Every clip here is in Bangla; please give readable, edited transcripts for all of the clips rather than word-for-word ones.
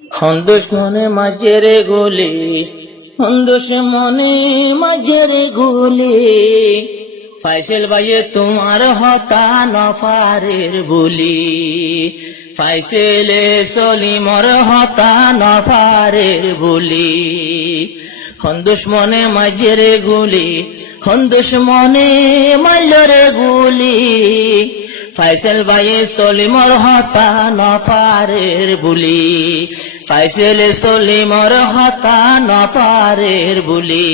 দুশ্মনে মাঝের গুলি, দুশ্মনে মাঝের গুলি, ফাইসেল ভাইয়ে তোমার হতা নফারের বুলি, ফাইসেলে সলিমর হতা নফারের বুলি। দুশ্মনে মাঝের গুলি, দুশ্মনে মাঝের গুলি, ফাইসেল ভাইয়ে সলিমর হতা নফারের বুলি, ফাইসেলে সলিমর হতা নফারের বুলি।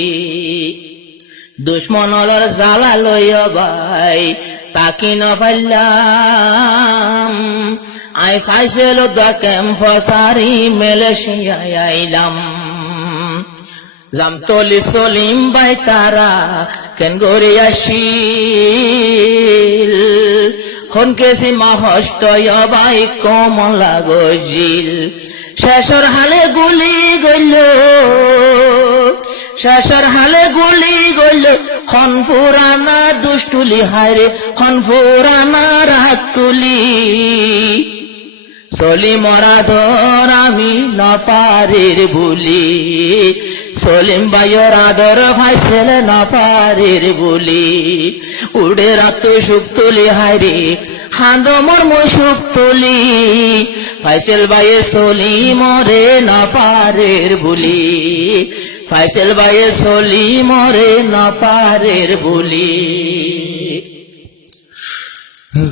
দুশ্মনলর জ্বালা লইয়া ভাই তাকি নফাইলাম, আই ফাইসেল দকেম ফসারি মেলেশিয়ায় আইলাম। জামতলি সলিম ভাই তারা কেন গড়ে আসিল, কেসি মহষ্টয় ভাই কমলা গজিল। শেষর হালে গুলি গইল, শেষর হালে গুলি গইল, পুরানা দুষ্টুলি হায়রে পুরানা রাত তুলি। সলিমর আদর আমি নফারের বুলি, সলিম ভাইয়ের আদর ফাইসেল নফারের বুলি। উড়ে রাত সুখ তুলি হায়রে হান্দমর মই সুখ তুলি, ফাইসেল ভাইয়ে সলিমরে নফারের বুলি, ফাইসেল ভাইয়ে সলিমরে নফারের বুলি।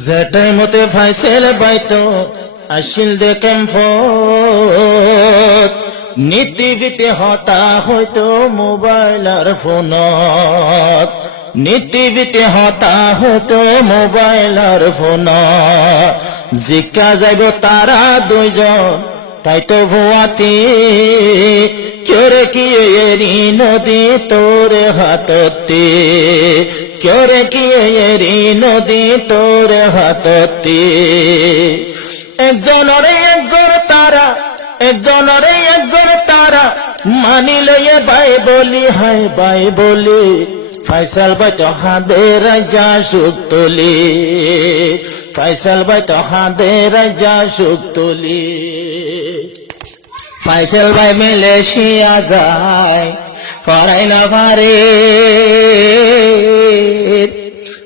যেটাই মতে ফাইসেল বাইতো আসিল দেখেম ফত, নীতিবিতে হতা হয়তো মোবাইল আর ফোনত, নীতিবিতে হতা হয়তো মোবাইল আর ফোনত। জিকা যাইব তারা দুইজন তাই তো ভুয়াতি, কেরে কি এরি নদী তোরে হাততে, কেরে কি এরি নদী তোরে হাততে। একজনরে একজন তারা, একজনরে একজন তারা, মানিলে বাই বলি হাই বাই বলি। ফাইসাল ভাই তো হাঁদে রাজা সুখ তুলি, ফাইসাল ভাই তো হাঁদে রাজা সুখ তুলি। ফাইসেল ভাই মেলেশিয়া যায় ফরাই না পারে,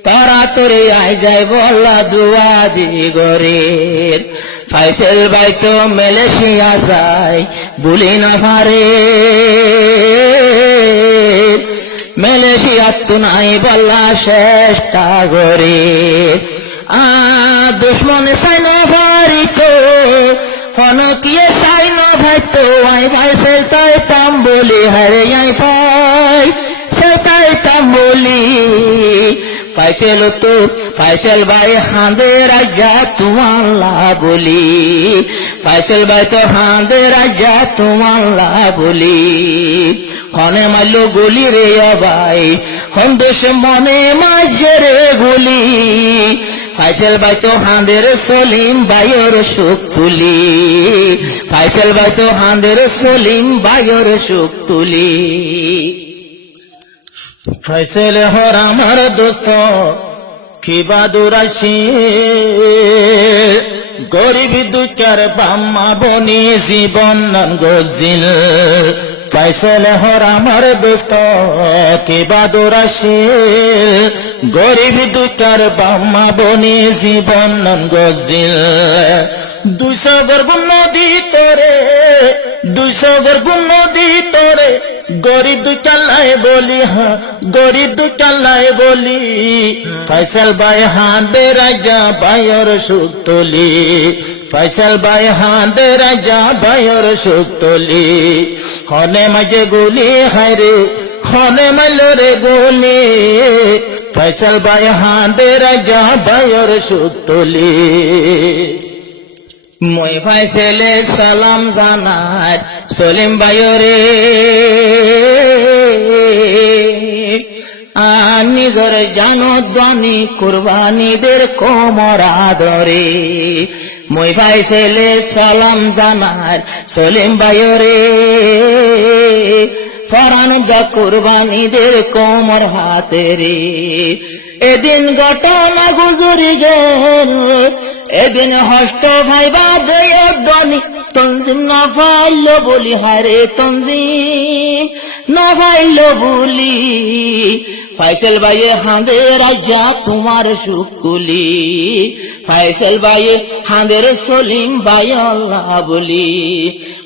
তারা তোরে আই যায় বলা দুয়া দি গরের। ফাইসেল ভাই তো মেলেশিয়া যায় বলি না পারে, মেলেশিয়া তো নাই বলা শেষটা গরের। দুশ্মনে চাই না পারিত কিয়ে চাই না ভাইতো, আই ফাইসেল তাই তাম বলি হারে আই ফাই সে তাই তাম বলি। ফাইসেল তো ফাইসেল ভাই হাঁদে রাজা তোমাল্লা বলি, ফাইসেল ভাই তো হাঁদে রাজা তোমাল্লা বলি। খনে মারল গুলি রে ভাই দুশ্মনে মাঝে রে গুলি, ফাইসেল ভাই তো হাঁদের সলিম ভাইয়ের সুখ তুলি, ফাইসেল ভাই তো হাঁদের সলিম ভাইয়ের সুখ তুলি। ফাইসেল হর আমার দোস্ত কি বাদুর আসি, গরিব দুঃখের বাম্মা বনি জীবন নন গজিল। ফাইসেল হর আমার দোস্ত কি বাদুর আসি, গরিব দুঃখের বাম্মা বনি জীবন নন গজিল। 200 গর্ভ নদী তোরে, 200 গর্ভ নদী তোরে, গরিব দুকাল্লায় বলি, হ্যাঁ গরিব দুকাল্লায় বলি। ফাইসেল ভাই হাঁদে রাজা ভাইয়ের সুখ তুলি, ফাইসেল ভাই হাঁদে রাজা ভাইয়ের সুখ তুলি। হনে মাঝে গুলি হায়রে হনে মাইল রে গুলি, ফাইসেল ভাই হাঁদে রাজা ভাইয়ের সুখ তুলি। মই ফাইসেলে সালাম জানার সলিম ভাইরে, নিজের জানো ধ্বনি কুরবানিদের কোমর আদরে। মই ফাইসেলে সালাম জানার সলিম ভাইরে, ফরান দা কুরবানিদের কোমর হাতে রে। এদিন ঘটনা গুজরি গেল, এদিন হস্ত ভাইবা দেয় দনি, তঞ্জিম না ফাইল বলি, হারে তঞ্জিম না ফাইল বলি, ফাইসল ভাইয়ে হাঁদে রাজা তোমার সুখ তুলি, ফাইসল ভাইয়ে হাঁদের সলিম ভাই আল্লাহ বলি,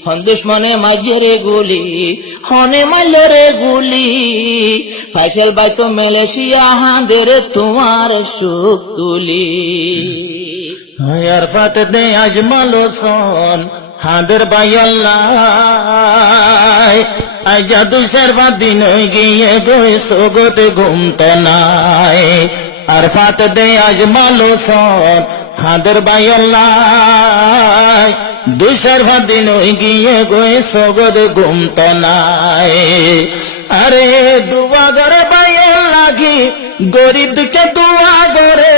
হন দুশ্মনে মাঝে গুলি, হনে মাইল রে গুলি, ফাইসল ভাই তো মালয়েশিয়া হাঁদের তোমার সুখ তুলি। আরফাত দে আজমাল হোসেন হাঁদের ভাই আল্লাহ, আজা দুই চার পাঁচ দিন গিয়ে গই সগতে ঘুমতে নাই। আরফাত দে আজমাল হোসেন হাঁদের ভাই আল্লাহ, দুই চার পাঁচ দিন গিয়ে গই সগতে ঘুমতে নাই। আরে দুয়া করে ভাই লাগি গরিব দিকে দুয়া করে,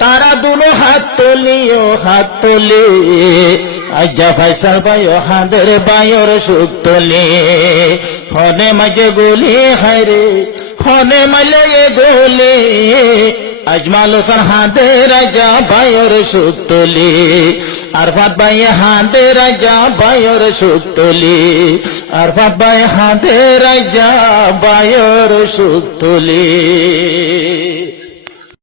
তারা দুনো হাত তুলিও হাত তুলি, আজা ফাইসাল ভাই হাঁদের ভাইয়ের সুখ তুলি, হনে মাঝে গুলি হায়রে হনে মালে গুলি, আজমাল হোসেন হাঁদের রাজা ভাইয়ের সুখ তুলি, আরফাত ভাই হাঁদের রাজা ভাইয়ের সুখ তুলি, আরফাত ভাই হাঁদের রাজা ভাইয়ের সুখ তুলি।